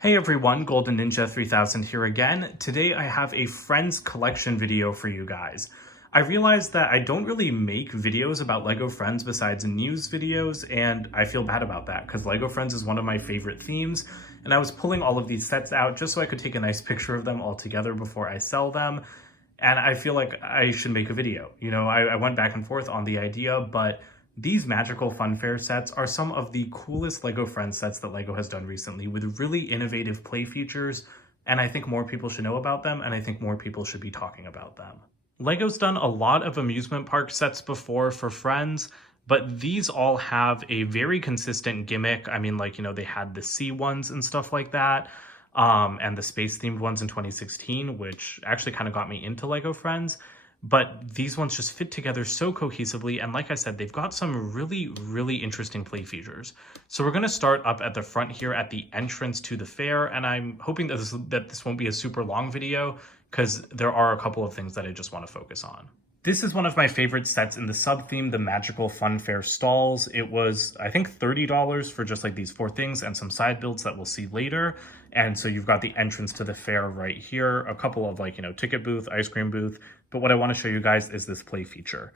Hey everyone, Golden Ninja 3000 here again. Today I have a Friends collection video for you guys. I realized that I don't really make videos about LEGO Friends besides news videos, and I feel bad about that because LEGO Friends is one of my favorite themes, and I was pulling all of these sets out just so I could take a nice picture of them all together before I sell them, and I feel like I should make a video. I went back and forth on the idea, but these Magical Funfair sets are some of the coolest LEGO Friends sets that LEGO has done recently with really innovative play features, and I think more people should know about them, and I think more people should be talking about them. LEGO's done a lot of amusement park sets before for Friends, but these all have a very consistent gimmick. I mean, they had the sea ones and stuff like that, and the space-themed ones in 2016, which actually kind of got me into LEGO Friends. But these ones just fit together so cohesively, and like I said, they've got some really interesting play features. So we're going to start up at the front here at the entrance to the fair, and I'm hoping that this won't be a super long video because there are a couple of things that I just want to focus on. This is one of my favorite sets in the sub-theme, the Magical Funfair stalls. It was, I think, $30 for just like these four things and some side builds that we'll see later. And so you've got the entrance to the fair right here, a couple of ticket booth, ice cream booth. But what I want to show you guys is this play feature.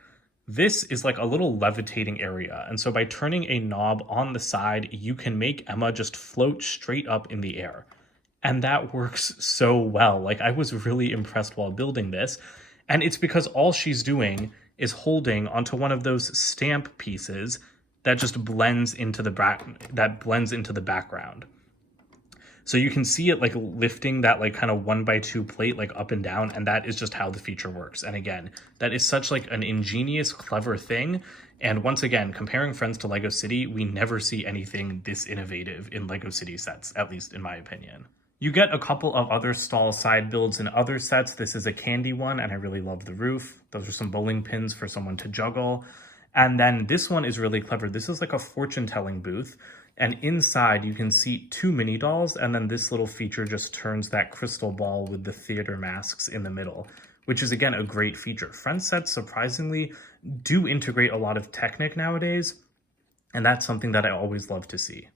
This is like a little levitating area. And so by turning a knob on the side, you can make Emma just float straight up in the air. And that works so well. Like, I was really impressed while building this. And it's because all she's doing is holding onto one of those stamp pieces that just blends into the background. So you can see it like lifting that like kind of 1x2 plate like up and down, and that is just how the feature works. And again, that is such like an ingenious, clever thing. And once again, comparing Friends to LEGO City, we never see anything this innovative in LEGO City sets, at least in my opinion. You get a couple of other stall side builds in other sets. This is a candy one, and I really love the roof. Those are some bowling pins for someone to juggle. And then this one is really clever. This is like a fortune-telling booth. And inside you can see two mini dolls, and then this little feature just turns that crystal ball with the theater masks in the middle, which is, again, a great feature. Friends sets, surprisingly, do integrate a lot of Technic nowadays, and that's something that I always love to see.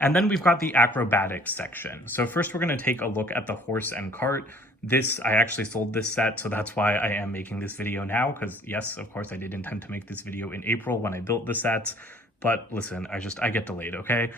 And then we've got the acrobatics section. So first we're going to take a look at the horse and cart. I actually sold this set, so that's why I am making this video now, because yes, of course, I did intend to make this video in April when I built the sets. But listen, I get delayed, okay?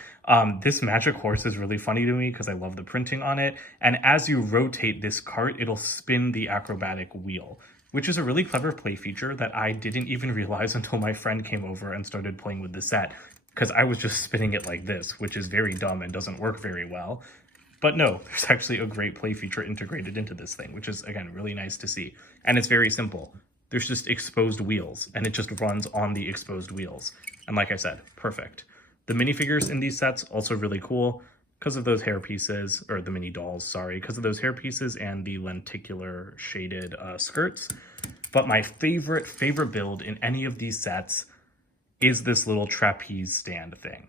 This magic horse is really funny to me because I love the printing on it. And as you rotate this cart, it'll spin the acrobatic wheel, which is a really clever play feature that I didn't even realize until my friend came over and started playing with the set, because I was just spinning it like this, which is very dumb and doesn't work very well. But no, there's actually a great play feature integrated into this thing, which is, again, really nice to see. And it's very simple. There's just exposed wheels, and it just runs on the exposed wheels. And like I said, perfect. The minifigures in these sets, also really cool because of those hair pieces, or the mini dolls, sorry, because of those hair pieces and the lenticular shaded skirts. But my favorite build in any of these sets is this little trapeze stand thing.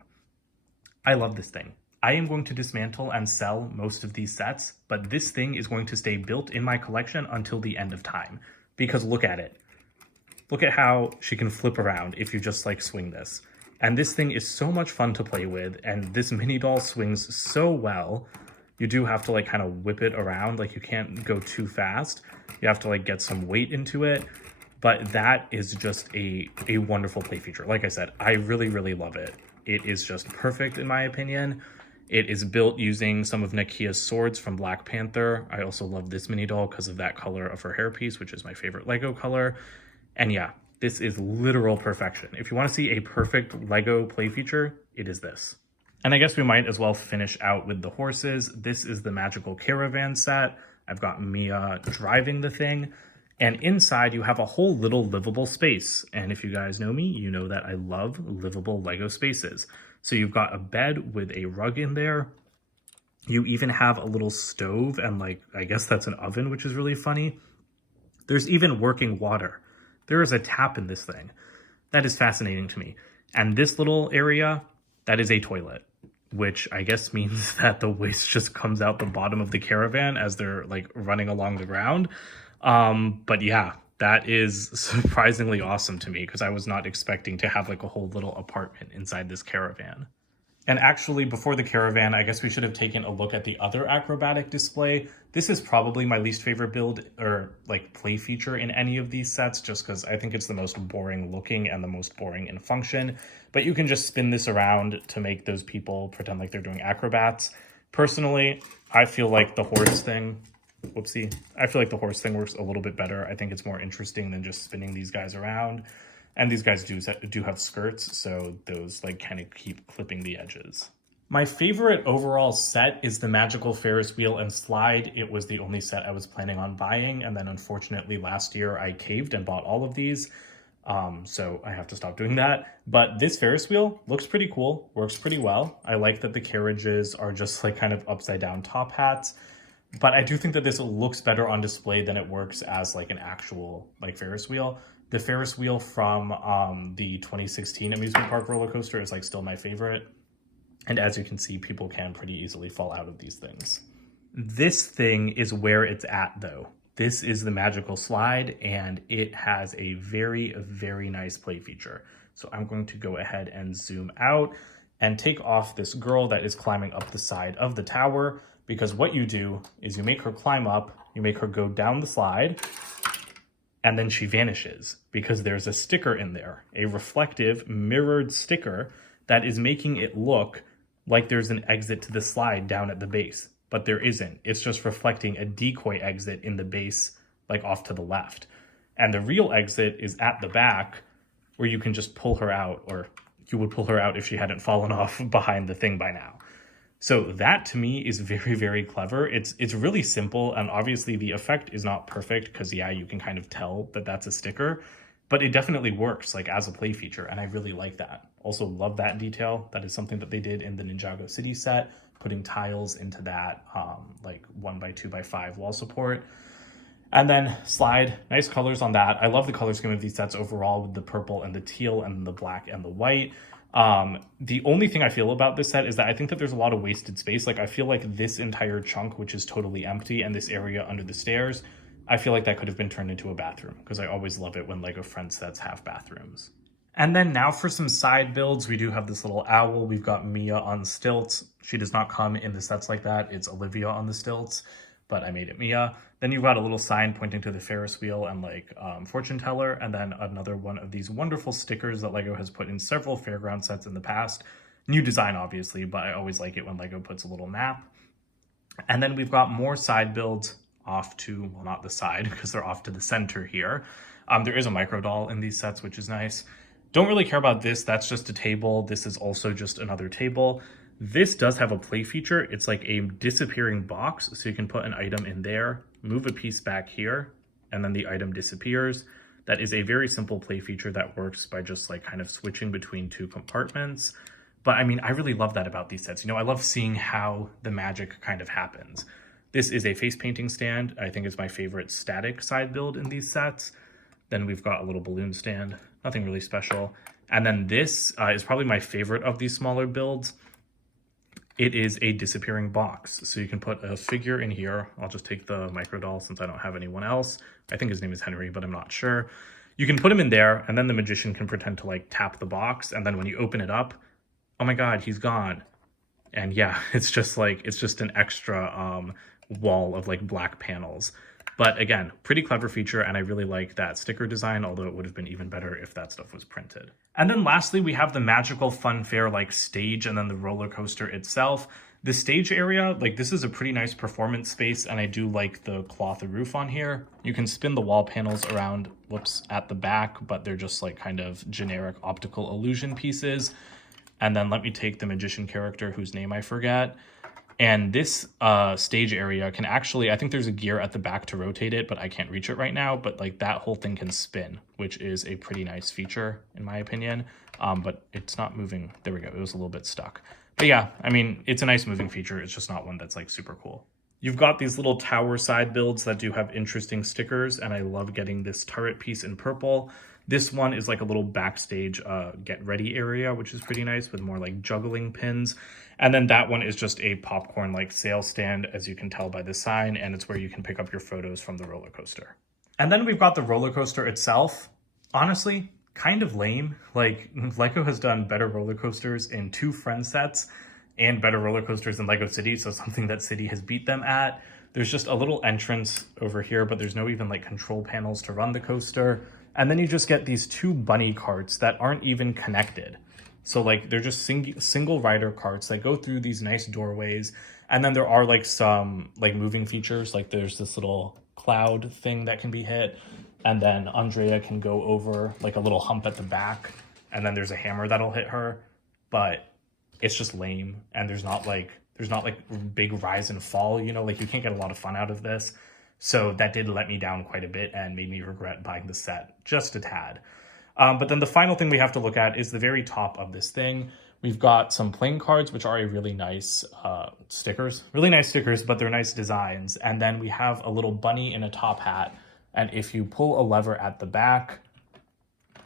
I love this thing. I am going to dismantle and sell most of these sets, but this thing is going to stay built in my collection until the end of time. Because look at it. Look at how she can flip around if you just like swing this. And this thing is so much fun to play with, and this mini doll swings so well. You do have to like kind of whip it around, like you can't go too fast. You have to like get some weight into it. But that is just a wonderful play feature. Like I said, I really love it. It is just perfect in my opinion. It is built using some of Nakia's swords from Black Panther. I also love this mini doll because of that color of her hairpiece, which is my favorite LEGO color. And yeah, this is literal perfection. If you want to see a perfect LEGO play feature, it is this. And I guess we might as well finish out with the horses. This is the Magical Caravan set. I've got Mia driving the thing. And inside you have a whole little livable space. And if you guys know me, you know that I love livable LEGO spaces. So you've got a bed with a rug in there. You even have a little stove and like, I guess that's an oven, which is really funny. There's even working water. There is a tap in this thing. That is fascinating to me. And this little area, that is a toilet, which I guess means that the waste just comes out the bottom of the caravan as they're like running along the ground. But yeah, that is surprisingly awesome to me because I was not expecting to have like a whole little apartment inside this caravan. And actually, before the caravan, I guess we should have taken a look at the other acrobatic display. This is probably my least favorite build or like play feature in any of these sets, just because I think it's the most boring looking and the most boring in function. But you can just spin this around to make those people pretend like they're doing acrobats. Personally, I feel like the horse thing, whoopsie, I feel like the horse thing works a little bit better. I think it's more interesting than just spinning these guys around. And these guys do have skirts, so those like kind of keep clipping the edges. My favorite overall set is the Magical Ferris Wheel and Slide. It was the only set I was planning on buying, and then unfortunately last year I caved and bought all of these. So I have to stop doing that. But this Ferris wheel looks pretty cool, works pretty well. I like that the carriages are just like kind of upside down top hats. But I do think that this looks better on display than it works as like an actual like Ferris wheel. The Ferris wheel from the 2016 amusement park roller coaster is like still my favorite. And as you can see, people can pretty easily fall out of these things. This thing is where it's at though. This is the Magical Slide, and it has a very, very nice play feature. So I'm going to go ahead and zoom out and take off this girl that is climbing up the side of the tower, because what you do is you make her climb up, you make her go down the slide, and then she vanishes because there's a sticker in there, a reflective mirrored sticker that is making it look like there's an exit to the slide down at the base, but there isn't. It's just reflecting a decoy exit in the base, like off to the left. And the real exit is at the back where you can just pull her out, or you would pull her out if she hadn't fallen off behind the thing by now. So that to me is very, very clever. It's really simple, and obviously the effect is not perfect because yeah, you can kind of tell that that's a sticker, but it definitely works like as a play feature, and I really like that. Also love that detail. That is something that they did in the Ninjago City set, putting tiles into that like 1x2x5 wall support. And then Slide, nice colors on that. I love the color scheme of these sets overall with the purple and the teal and the black and the white. The only thing I feel about this set is that I think that there's a lot of wasted space. Like I feel like this entire chunk, which is totally empty, and this area under the stairs, I feel like that could have been turned into a bathroom, because I always love it when LEGO Friends sets have bathrooms. And then now for some side builds, we do have this little owl. We've got Mia on stilts. She does not come in the sets like that. It's Olivia on the stilts, but I made it Mia. Then you've got a little sign pointing to the Ferris wheel and like fortune teller, and then another one of these wonderful stickers that LEGO has put in several fairground sets in the past. New design, obviously, but I always like it when LEGO puts a little map. And then we've got more side builds off to, well, not the side, because they're off to the center here. There is a micro doll in these sets, which is nice. Don't really care about this. That's just a table. This is also just another table. This does have a play feature. It's like a disappearing box, so you can put an item in there, move a piece back here, and then the item disappears. That is a very simple play feature that works by just like kind of switching between two compartments. But I mean, I really love that about these sets. You know, I love seeing how the magic kind of happens. This is a face painting stand. I think it's my favorite static side build in these sets. Then we've got a little balloon stand, nothing really special. And then this is probably my favorite of these smaller builds. It is a disappearing box. So you can put a figure in here. I'll just take the micro doll since I don't have anyone else. I think his name is Henry, but I'm not sure. You can put him in there, and then the magician can pretend to like tap the box. And then when you open it up, oh my God, he's gone. And yeah, it's just an extra wall of like black panels. But again, pretty clever feature, and I really like that sticker design, although it would have been even better if that stuff was printed. And then lastly, we have the Magical Funfair like stage and then the roller coaster itself. The stage area, like this is a pretty nice performance space, and I do like the cloth roof on here. You can spin the wall panels around, whoops, at the back, but they're just like kind of generic optical illusion pieces. And then let me take the magician character whose name I forget. And this stage area can actually, I think there's a gear at the back to rotate it, but I can't reach it right now. But like that whole thing can spin, which is a pretty nice feature in my opinion. But it's not moving. There we go. It was a little bit stuck. But yeah, I mean, it's a nice moving feature. It's just not one that's like super cool. You've got these little tower side builds that do have interesting stickers, and I love getting this turret piece in purple. This one is like a little backstage get ready area, which is pretty nice with more like juggling pins. And then that one is just a popcorn like sale stand, as you can tell by the sign, and it's where you can pick up your photos from the roller coaster. And then we've got the roller coaster itself. Honestly, kind of lame. Like, LEGO has done better roller coasters in 2 Friends sets and better roller coasters in LEGO City, so something that City has beat them at. There's just a little entrance over here, but there's no even like control panels to run the coaster. And then you just get these 2 bunny carts that aren't even connected. So like they're just single rider carts that go through these nice doorways. And then there are like some like moving features, like there's this little cloud thing that can be hit. And then Andrea can go over like a little hump at the back. And then there's a hammer that'll hit her. But it's just lame. And there's not like big rise and fall, you know, like you can't get a lot of fun out of this. So that did let me down quite a bit and made me regret buying the set just a tad. But then the final thing we have to look at is the very top of this thing. We've got some playing cards, which are a really nice stickers. Really nice stickers, but they're nice designs. And then we have a little bunny in a top hat. And if you pull a lever at the back,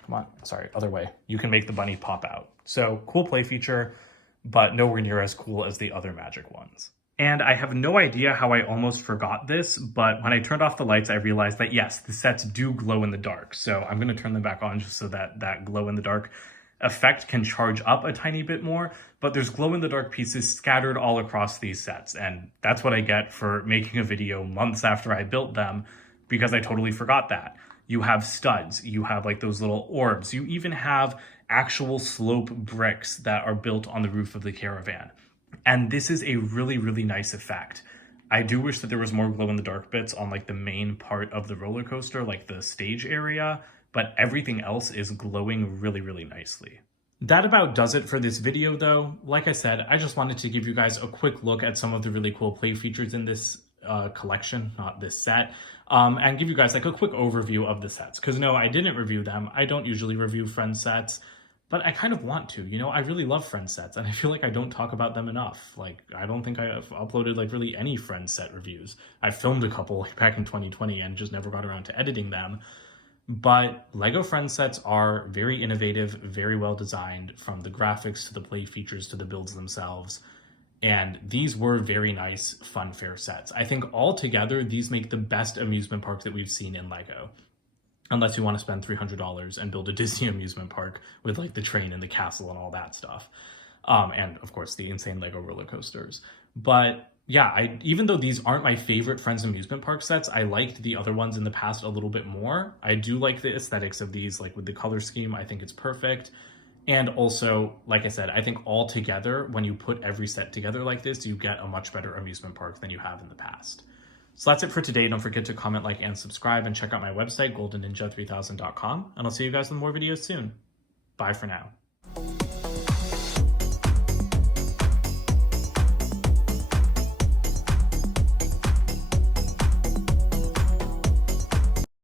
come on, sorry, other way, you can make the bunny pop out. So cool play feature, but nowhere near as cool as the other Magic ones. And I have no idea how I almost forgot this, but when I turned off the lights, I realized that yes, the sets do glow in the dark. So I'm going to turn them back on just so that that glow in the dark effect can charge up a tiny bit more, but there's glow in the dark pieces scattered all across these sets. And that's what I get for making a video months after I built them, because I totally forgot that. You have studs, you have like those little orbs, you even have actual slope bricks that are built on the roof of the caravan. And this is a really, really nice effect. I do wish that there was more glow in the dark bits on like the main part of the roller coaster, like the stage area, but everything else is glowing really, really nicely. That about does it for this video though. Like I said, I just wanted to give you guys a quick look at some of the really cool play features in this collection, not this set, and give you guys like a quick overview of the sets. Because no, I didn't review them. I don't usually review Friends sets, but I kind of want to, you know, I really love Friends sets and I feel like I don't talk about them enough. Like, I don't think I have uploaded like really any Friends set reviews. I filmed a couple like back in 2020 and just never got around to editing them. But LEGO Friends sets are very innovative, very well designed, from the graphics to the play features to the builds themselves. And these were very nice Funfair sets. I think altogether, these make the best amusement park that we've seen in LEGO. Unless you want to spend $300 and build a Disney amusement park with like the train and the castle and all that stuff. And of course the insane LEGO roller coasters. But yeah, even though these aren't my favorite Friends amusement park sets, I liked the other ones in the past a little bit more. I do like the aesthetics of these, like with the color scheme, I think it's perfect. And also, like I said, I think all together, when you put every set together like this, you get a much better amusement park than you have in the past. So that's it for today. Don't forget to comment, like, and subscribe, and check out my website, goldenninja3000.com. And I'll see you guys in more videos soon. Bye for now.